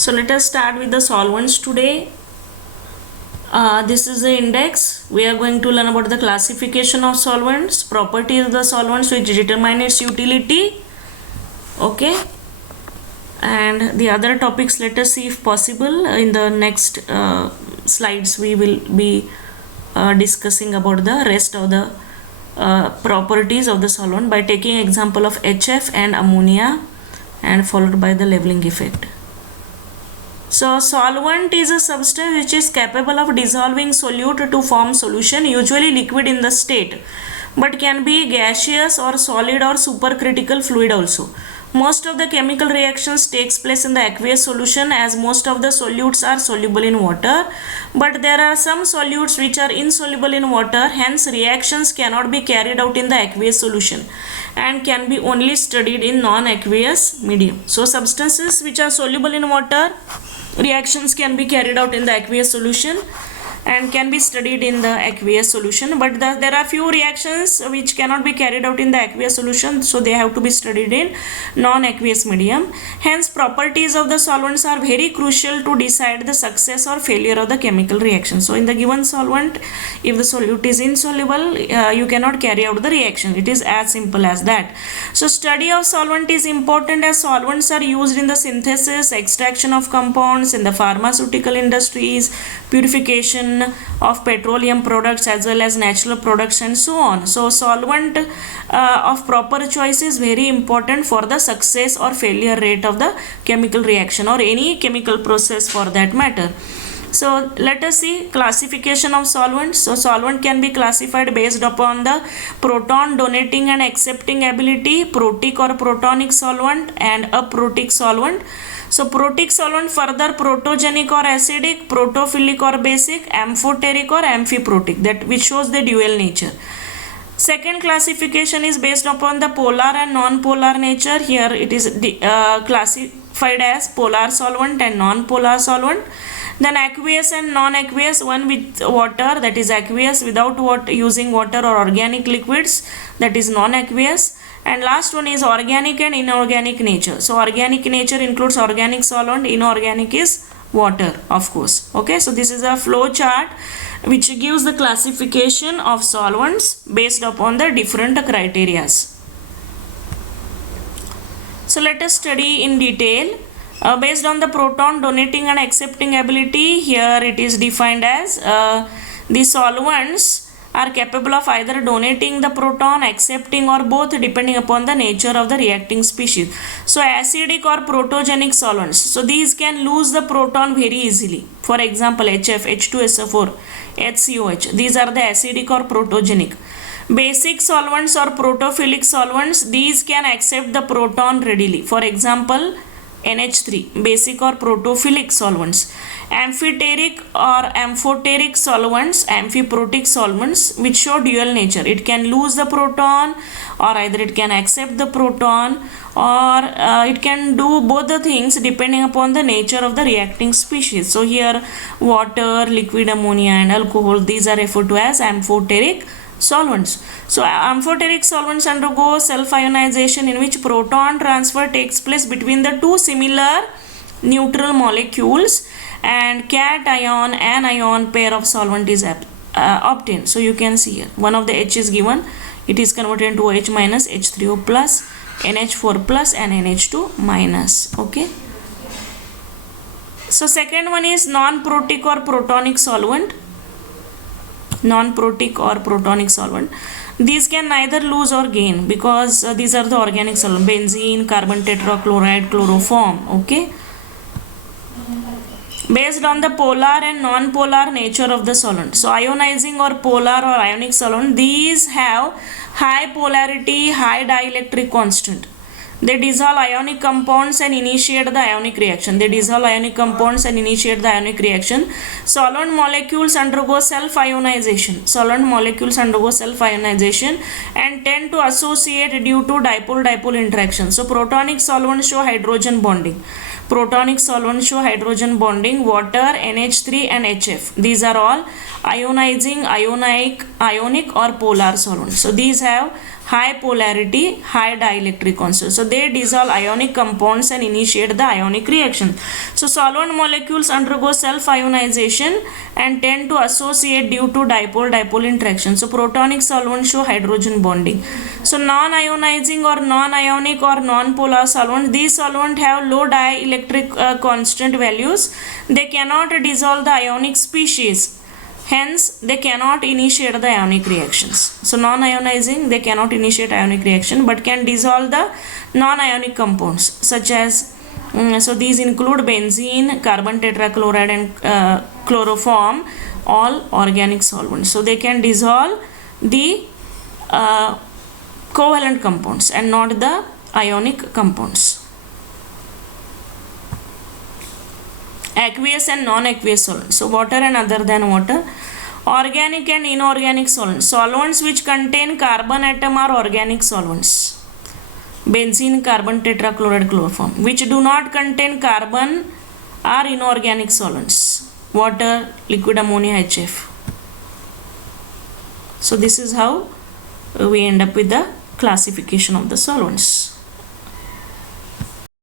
So let us start with the solvents today. This is the index. We are going to learn about the classification of solvents, properties of the solvents which determine its utility. Okay. And the other topics, let us see if possible. In the next slides, we will be discussing about the rest of the properties of the solvent by taking example of HF and ammonia and followed by the leveling effect. So solvent is a substance which is capable of dissolving solute to form solution, usually liquid in the state, but can be gaseous or solid or supercritical fluid also. Most of the chemical reactions takes place in the aqueous solution, as most of the solutes are soluble in water, but there are some solutes which are insoluble in water, hence reactions cannot be carried out in the aqueous solution and can be only studied in non-aqueous medium. So substances which are soluble in water, reactions can be carried out in the aqueous solution and can be studied in the aqueous solution, but there are few reactions which cannot be carried out in the aqueous solution, so they have to be studied in non-aqueous medium. Hence properties of the solvents are very crucial to decide the success or failure of the chemical reaction. So in the given solvent, if the solute is insoluble, you cannot carry out the reaction. It is as simple as that. So study of solvent is important, as solvents are used in the synthesis, extraction of compounds in the pharmaceutical industries, purification of petroleum products as well as natural products and so on. So solvent of proper choice is very important for the success or failure rate of the chemical reaction or any chemical process for that matter. So let us see classification of solvents. So solvent can be classified based upon the proton donating and accepting ability, protic or protonic solvent and aprotic solvent. So protic solvent further protogenic or acidic, protophilic or basic, amphoteric or amphiprotic, that which shows the dual nature. Second classification is based upon the polar and non-polar nature. Here it is classified as polar solvent and non-polar solvent. Then aqueous and non-aqueous, one with water, that is aqueous, without using water or organic liquids, that is non-aqueous. And last one is organic and inorganic nature. So organic nature includes organic solvent, inorganic is water, of course. Okay, so this is a flow chart which gives the classification of solvents based upon the different criterias. So let us study in detail. Based on the proton donating and accepting ability, here it is defined as the solvents are capable of either donating the proton, accepting, or both, depending upon the nature of the reacting species. So acidic or protogenic solvents, so these can lose the proton very easily. For example, HF, H2SO4, HCOH, these are the acidic or protogenic. Basic solvents or protophilic solvents, these can accept the proton readily. For example, NH3, basic or protophilic solvents. Amphoteric or amphoteric solvents, amphiprotic solvents, which show dual nature. It can lose the proton, or either it can accept the proton, or it can do both the things depending upon the nature of the reacting species. So here water, liquid ammonia and alcohol, these are referred to as amphoteric solvents. So amphoteric solvents undergo self-ionization, in which proton transfer takes place between the two similar neutral molecules and cation anion pair of solvent is obtained. So you can see here one of the H is given, it is converted into OH minus, H3O plus, NH4 plus and NH2 minus. Okay. So second one is non-protic or protonic solvent. Non-protic or protonic solvent, these can neither lose or gain because these are the organic solvent, benzene, carbon tetrachloride, chloroform. Okay. Based on the polar and non-polar nature of the solvent, so ionizing or polar or ionic solvent, these have high polarity, high dielectric constant. They dissolve ionic compounds and initiate the ionic reaction. Solvent molecules undergo self-ionization. And tend to associate due to dipole-dipole interaction. So protonic solvents show hydrogen bonding. Water, NH3 and HF. These are all ionizing, ionic or polar solvents. So these have high polarity, high dielectric constant. So they dissolve ionic compounds and initiate the ionic reaction. So solvent molecules undergo self-ionization and tend to associate due to dipole-dipole interaction. So protonic solvents show hydrogen bonding. So non-ionizing or non-ionic or non-polar solvents, these solvents have low dielectric constant values. They cannot dissolve the ionic species. Hence, they cannot initiate the ionic reactions. So, non-ionizing, they cannot initiate ionic reaction but can dissolve the non-ionic compounds such as, so these include benzene, carbon tetrachloride and chloroform, all organic solvents. So, they can dissolve the covalent compounds and not the ionic compounds. Aqueous and non-aqueous solvents. So water and other than water. Organic and inorganic solvents. Solvents which contain carbon atom are organic solvents. Benzene, carbon tetrachloride, chloroform. Which do not contain carbon are inorganic solvents. Water, liquid ammonia, HF. So this is how we end up with the classification of the solvents.